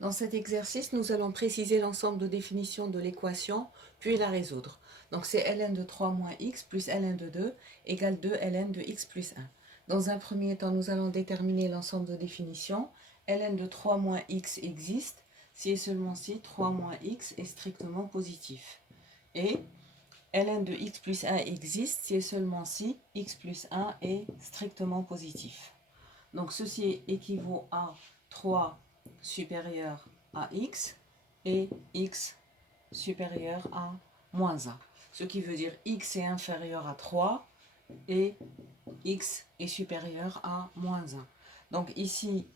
Dans cet exercice, nous allons préciser l'ensemble de définitions de l'équation, puis la résoudre. Donc c'est ln de 3 moins x plus ln de 2 égale 2 ln de x plus 1. Dans un premier temps, nous allons déterminer l'ensemble de définitions. Ln de 3 moins x existe si et seulement si 3 moins x est strictement positif. Et ln de x plus 1 existe si et seulement si x plus 1 est strictement positif. Donc ceci équivaut à 3 supérieur à x et x supérieur à moins 1. Ce qui veut dire x est inférieur à 3 et x est supérieur à moins 1. Donc ici,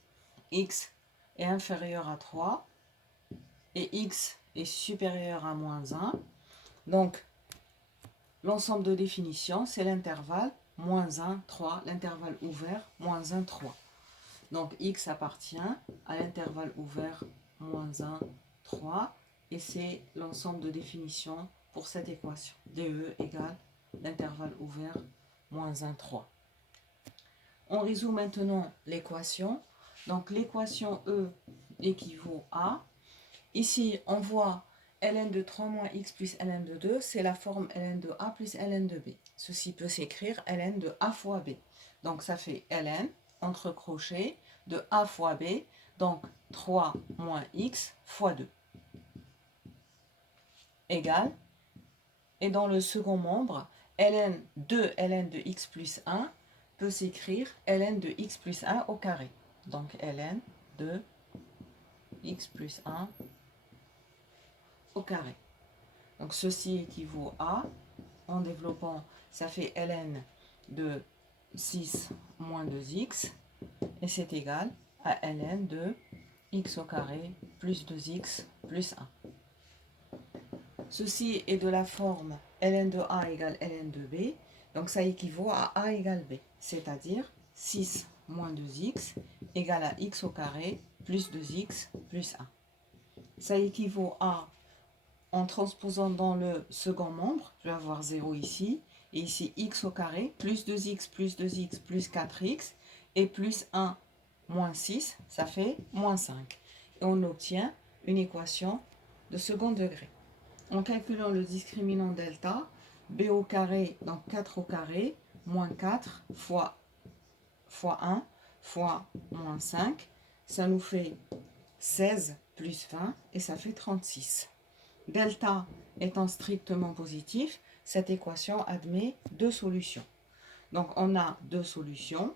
x est inférieur à 3 et x est supérieur à moins 1. Donc l'ensemble de définition, c'est l'intervalle moins 1, 3, l'intervalle ouvert, moins 1, 3. Donc x appartient à l'intervalle ouvert moins 1, 3, et c'est l'ensemble de définition pour cette équation. DE égale l'intervalle ouvert moins 1, 3. On résout maintenant l'équation. Donc l'équation E équivaut à, ici on voit ln de 3 moins x plus ln de 2, c'est la forme ln de a plus ln de b. Ceci peut s'écrire ln de a fois b. Donc ça fait ln, entre crochets, de a fois b, donc 3 moins x fois 2, égale, et dans le second membre, ln de ln de x plus 1 peut s'écrire ln de x plus 1 au carré. Donc ln de x plus 1 au carré. Donc ceci équivaut à, en développant, ça fait ln de 6 moins 2x, et c'est égal à ln de x au carré plus 2x plus 1. Ceci est de la forme ln de a égale ln de b, donc ça équivaut à a égale b, c'est-à-dire 6 moins 2x égale à x au carré plus 2x plus 1. Ça équivaut à, en transposant dans le second membre, je vais avoir 0 ici, et ici x au carré, plus 2x plus 2x plus 4x, et plus 1 moins 6, ça fait moins 5. Et on obtient une équation de second degré. En calculant le discriminant delta, b au carré, donc 4 au carré, moins 4 fois 1 fois moins 5, ça nous fait 16 plus 20 et ça fait 36. Delta étant strictement positif, cette équation admet deux solutions. Donc on a deux solutions.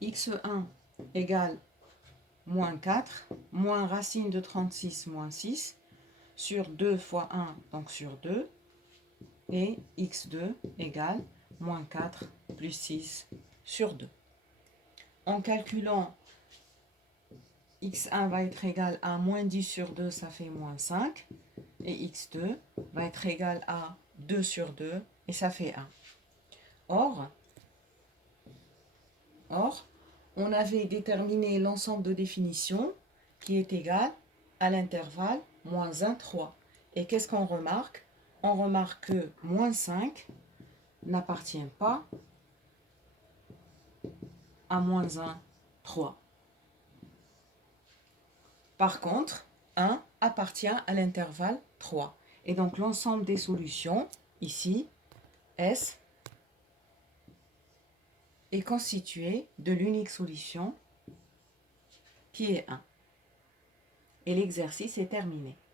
x1 égale moins 4, moins racine de 36 moins 6, sur 2 fois 1, donc sur 2, et x2 égale moins 4 plus 6 sur 2. En calculant, x1 va être égal à moins 10 sur 2, ça fait moins 5, et x2 va être égal à 2 sur 2, et ça fait 1. Or, on avait déterminé l'ensemble de définitions qui est égal à l'intervalle moins 1, 3. Et qu'est-ce qu'on remarque? On remarque que moins 5 n'appartient pas à moins 1, 3. Par contre, 1 appartient à l'intervalle 3. Et donc l'ensemble des solutions, ici, S, est constitué de l'unique solution qui est 1. Et l'exercice est terminé.